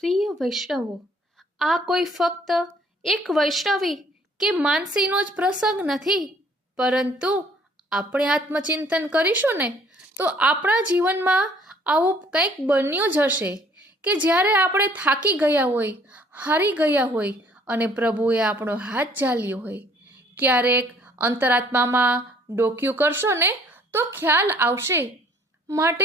પ્રિય વૈષ્ણવો, આ કોઈ ફક્ત એક વૈષ્ણવી કે માનસીનો જ પ્રસંગ નથી, પરંતુ આપણે આત્મચિંતન કરીશું ને, તો આપણા જીવનમાં આવું કંઈક બન્યું જ હશે કે જ્યારે આપણે થાકી ગયા હોય, હારી ગયા હોય અને પ્રભુએ આપણો હાથ ઝાલ્યો હોય. ક્યારેક અંતરાત્મામાં ડોક્યું કરશો ને, તો ખ્યાલ આવશે. માટે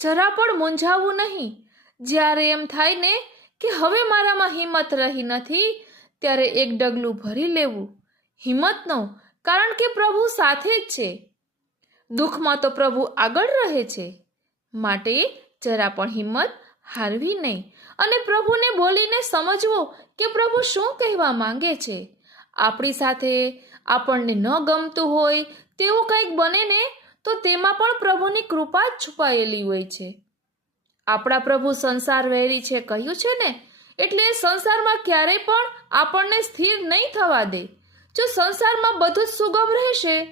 જરા પણ મૂંઝાવવું નહીં. જ્યારે એમ થાય ને કે હવે મારામાં હિંમત રહી નથી, ત્યારે એક ડગલું ભરી લેવું. હિંમતનો કારણ કે પ્રભુ સાથે જ છે. દુઃખમાં તો પ્રભુ આગળ રહે છે. માટે જરા પણ હિંમત હારવી નહીં. અને પ્રભુને બોલીને સમજવો કે પ્રભુ શું કહેવા માંગે છે. આપણી સાથે આપણને ન ગમતું હોય તેવું કંઈક બને ને, તો તેમાં પણ પ્રભુની કૃપા છુપાયેલી હોય છે. આપણા પ્રભુ સંસાર વહેરી છે કહ્યું છે ને? એટલે સંસારમાં ક્યારેય પણ આપણને સ્થિર નહીં થવા દે. જો સંસારમાં બધું જ સુગમ રહેશે,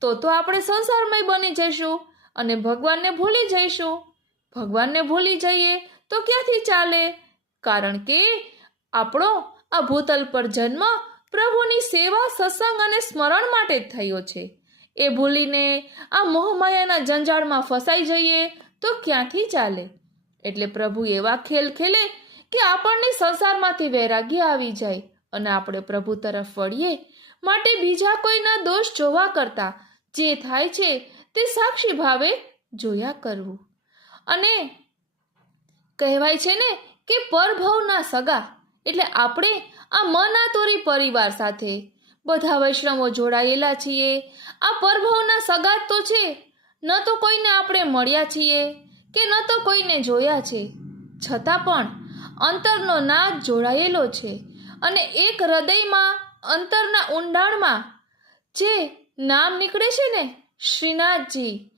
તો તો આપણે સંસારમય બની જઈશું અને ભગવાનને ભૂલી જઈશું. ભગવાનને ભૂલી જઈએ તો ક્યાંથી ચાલે? કારણ કે આપણો આ ભૂતલ પર જન્મ પ્રભુની સેવા, સત્સંગ અને સ્મરણ માટે જ થયો છે. એ ભૂલીને આ મોહમાયાના જંજાળમાં ફસાઈ જઈએ તો ક્યાંથી ચાલે? એટલે પ્રભુ એવા ખેલ ખેલે કે આપણને સંસારમાંથી વૈરાગ્ય આવી જાય અને આપણે પ્રભુ તરફ વળીએ, માટે બીજા કોઈના દોષ જોવા કરતા જે થાય છે તે સાક્ષી ભાવે જોયા કરવું. અને કહેવાય છે ને કે પરભવના સગા, એટલે આપણે આ મનાતોરી પરિવાર સાથે બધા વૈષ્ણવો જોડાયેલા છીએ. આ પરભવના સગા તો છે, ન તો કોઈને આપણે મળ્યા છીએ. કે ન તો કોઈને જોયા છે. છતાં પણ અંતરનો નાદ જોડાયેલો છે અને એક હૃદયમાં અંતરના ઊંડાણમાં જે નામ નીકળે છે ને, શ્રીનાથજી,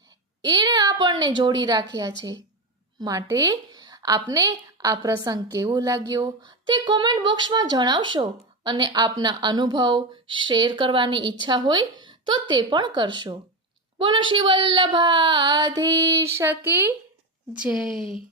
એણે આપણને જોડી રાખ્યા છે. માટે આપને આ પ્રસંગ કેવો લાગ્યો તે કોમેન્ટ બોક્સમાં જણાવશો અને આપના અનુભવ શેર કરવાની ઈચ્છા હોય તો તે પણ કરશો. બોલો શિવલ્લભાધી વલ્લભાધીશ J.